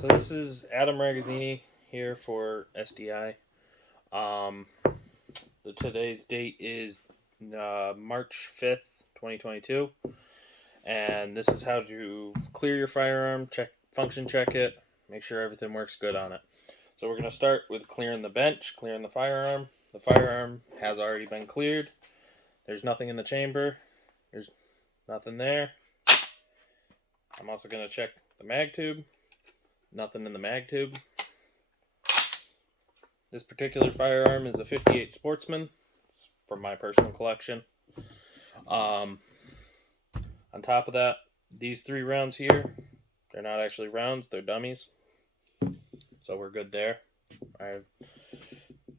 So this is Adam Ragazzini here for SDI. Um, today's date is March 5th, 2022. And this is how to clear your firearm, function check it, make sure everything works good on it. So we're going to start with clearing the bench, clearing the firearm. The firearm has already been cleared. There's nothing in the chamber. There's nothing there. I'm also going to check the mag tube. Nothing in the mag tube. This particular firearm is a 58 Sportsman. It's from my personal collection. On top of that, these 3 rounds here, they're not actually rounds, they're dummies. So we're good there. All right.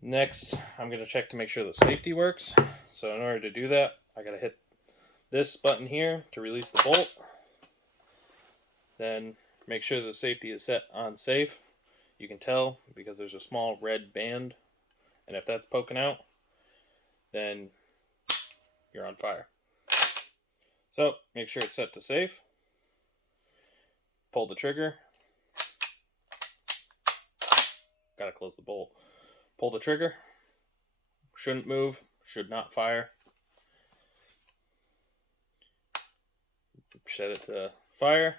Next, I'm going to check to make sure the safety works. So in order to do that, I got to hit this button here to release the bolt. Then make sure the safety is set on safe. You can tell because there's a small red band, and if that's poking out, then you're on fire. So make sure it's set to safe. Pull the trigger. Gotta close the bolt. Pull the trigger. Shouldn't move. Should not fire. Set it to fire.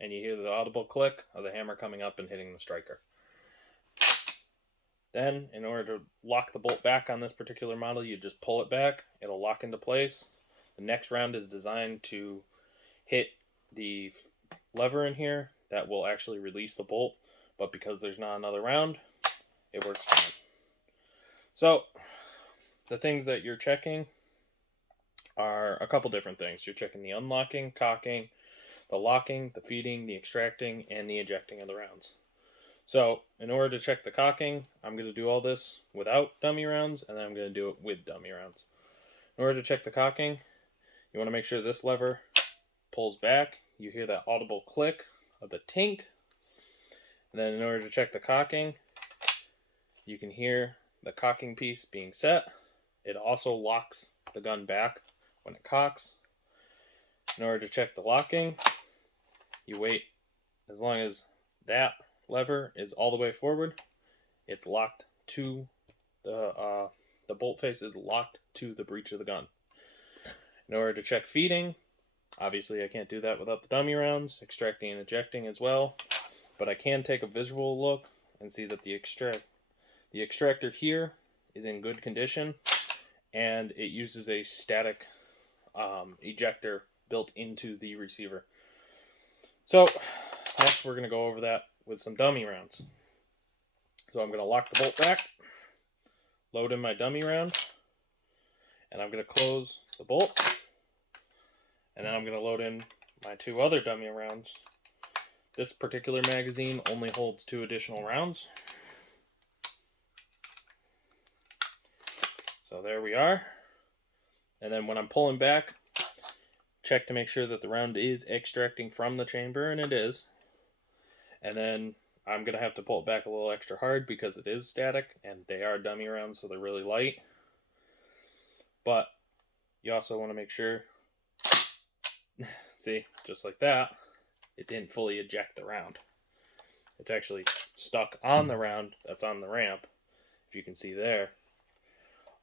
And you hear the audible click of the hammer coming up and hitting the striker. Then, in order to lock the bolt back on this particular model, you just pull it back. It'll lock into place. The next round is designed to hit the lever in here that will actually release the bolt. But because there's not another round, it works fine. So, the things that you're checking are a couple different things. You're checking the unlocking, cocking, the locking, the feeding, the extracting, and the ejecting of the rounds. So, in order to check the cocking, I'm going to do all this without dummy rounds, and then I'm going to do it with dummy rounds. In order to check the cocking, you want to make sure this lever pulls back. You hear that audible click of the tink. And then in order to check the cocking, you can hear the cocking piece being set. It also locks the gun back when it cocks. In order to check the locking, you wait as long as that lever is all the way forward. It's locked to the bolt face is locked to the breech of the gun. In order to check feeding, obviously I can't do that without the dummy rounds, extracting and ejecting as well. But I can take a visual look and see that the extractor here is in good condition, and it uses a static ejector built into the receiver. So next we're going to go over that with some dummy rounds. So I'm going to lock the bolt back, load in my dummy round, and I'm going to close the bolt, and then I'm going to load in my 2 other dummy rounds. This particular magazine only holds 2 additional rounds. So there we are. And then when I'm pulling back, check to make sure that the round is extracting from the chamber, and it is. And then I'm going to have to pull it back a little extra hard because it is static, and they are dummy rounds, so they're really light. But you also want to make sure, see, just like that, it didn't fully eject the round. It's actually stuck on the round that's on the ramp, if you can see there.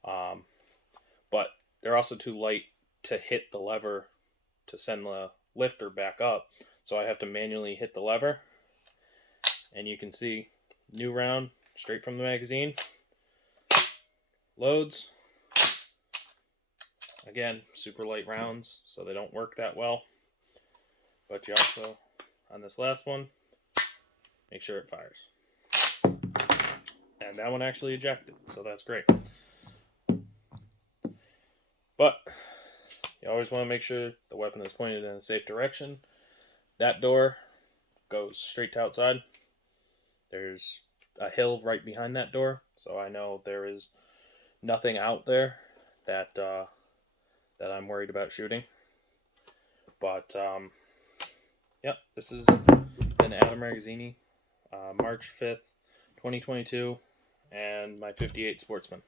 But they're also too light to hit the lever to send the lifter back up. So I have to manually hit the lever. And you can see, new round, straight from the magazine. Loads. Again, super light rounds, so they don't work that well. But you also, on this last one, make sure it fires. And that one actually ejected, so that's great. But you always want to make sure the weapon is pointed in a safe direction. That door goes straight to outside. There's a hill right behind that door, so I know there is nothing out there that I'm worried about shooting. But yep, this is an Adam Ragazzini, March 5th, 2022, and my 58 Sportsman.